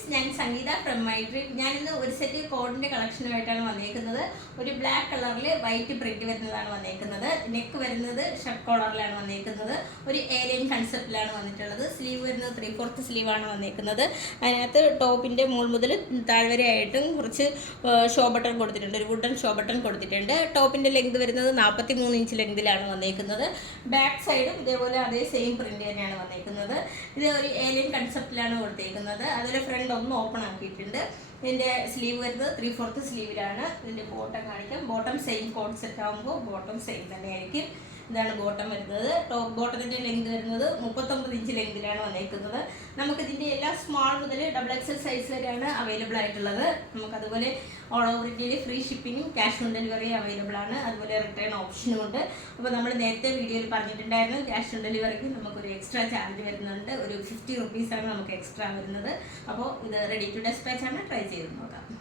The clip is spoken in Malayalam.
ഫ്രണ്ട്സ് ഞാൻ സംഗീത ഫ്രം മൈ ഡ്രീം ഇന്ന് ഒരു സെറ്റ് കോഡിന്റെ കളക്ഷനുമായിട്ടാണ് വന്നേക്കുന്നത്. ഒരു ബ്ലാക്ക് കളറിൽ വൈറ്റ് പ്രിന്റ് വരുന്നതാണ് വന്നേക്കുന്നത്. നെക്ക് വരുന്നത് ഷർട്ട് കോളറിലാണ് വന്നേക്കുന്നത്. ഒരു ഏലിയൻ കൺസെപ്റ്റിലാണ് വന്നിട്ടുള്ളത്. സ്ലീവ് വരുന്നത് ത്രീ ഫോർത്ത് സ്ലീവാണ് വന്നേക്കുന്നത്. അതിനകത്ത് ടോപ്പിന്റെ മുകൾ മുതൽ താഴ്വരയായിട്ടും കുറച്ച് ഷോ ബട്ടൺ കൊടുത്തിട്ടുണ്ട്. ഒരു വുഡൻ ഷോ ബട്ടൺ കൊടുത്തിട്ടുണ്ട്. ടോപ്പിന്റെ ലെങ്ത് വരുന്നത് നാൽപ്പത്തി മൂന്ന് ഇഞ്ച് ലെങ്തിലാണ് വന്നേക്കുന്നത്. ബാക്ക് സൈഡും ഇതേപോലെ അതേ സെയിം പ്രിന്റ് തന്നെയാണ് വന്നേക്കുന്നത്. ഇത് ഒരു ഏലിയൻ കൺസെപ്റ്റിലാണ് കൊടുത്തേക്കുന്നത്. അതുപോലെ ഫ്രണ്ട് ഒന്ന് ഓപ്പൺ ആക്കിയിട്ടുണ്ട്. ഇതിന്റെ സ്ലീവ് വരുന്നത് ത്രീ ഫോർത്ത് സ്ലീവിലാണ് ഇതിന്റെ ബോട്ടം കാണിക്കാം. ബോട്ടം സെയിം കോൺസെപ്റ്റ് ആകുമ്പോൾ ബോട്ടം സെയിം തന്നെയായിരിക്കും. ഇതാണ് ബോട്ടം വരുന്നത്. ടോപ്പ് ബോട്ടത്തിന്റെ ലെങ്ത് വരുന്നത് മുപ്പത്തൊമ്പത് ഇഞ്ച് ലെങ്തിലാണ് വന്നേക്കുന്നത്. നമുക്ക് ഇതിന്റെ എല്ലാ സ്മോൾ മുതൽ ഡബിൾ എക്സൽ സൈസ് വരെയാണ് അവൈലബിൾ ആയിട്ടുള്ളത്. നമുക്ക് അതുപോലെ ഓൾ ഓവർ ഇന്ത്യയിൽ ഫ്രീ ഷിപ്പിങ്ങും ക്യാഷ് ഓൺ ഡെലിവറി അവൈലബിൾ ആണ്. അതുപോലെ റിട്ടേൺ ഓപ്ഷനും ഉണ്ട്. അപ്പോൾ നമ്മൾ നേരത്തെ വീഡിയോയിൽ പറഞ്ഞിട്ടുണ്ടായിരുന്നു ക്യാഷ് ഓൺ ഡെലിവറിക്ക് നമുക്കൊരു എക്സ്ട്രാ ചാർജ് വരുന്നുണ്ട്. ഒരു ഫിഫ്റ്റി റുപ്പീസാണ് നമുക്ക് എക്സ്ട്രാ വരുന്നത്. അപ്പോൾ ഇത് റെഡി ടു ഡെസ്പാച്ച് ആണ്. ട്രൈ ചെയ്ത് നോക്കാം.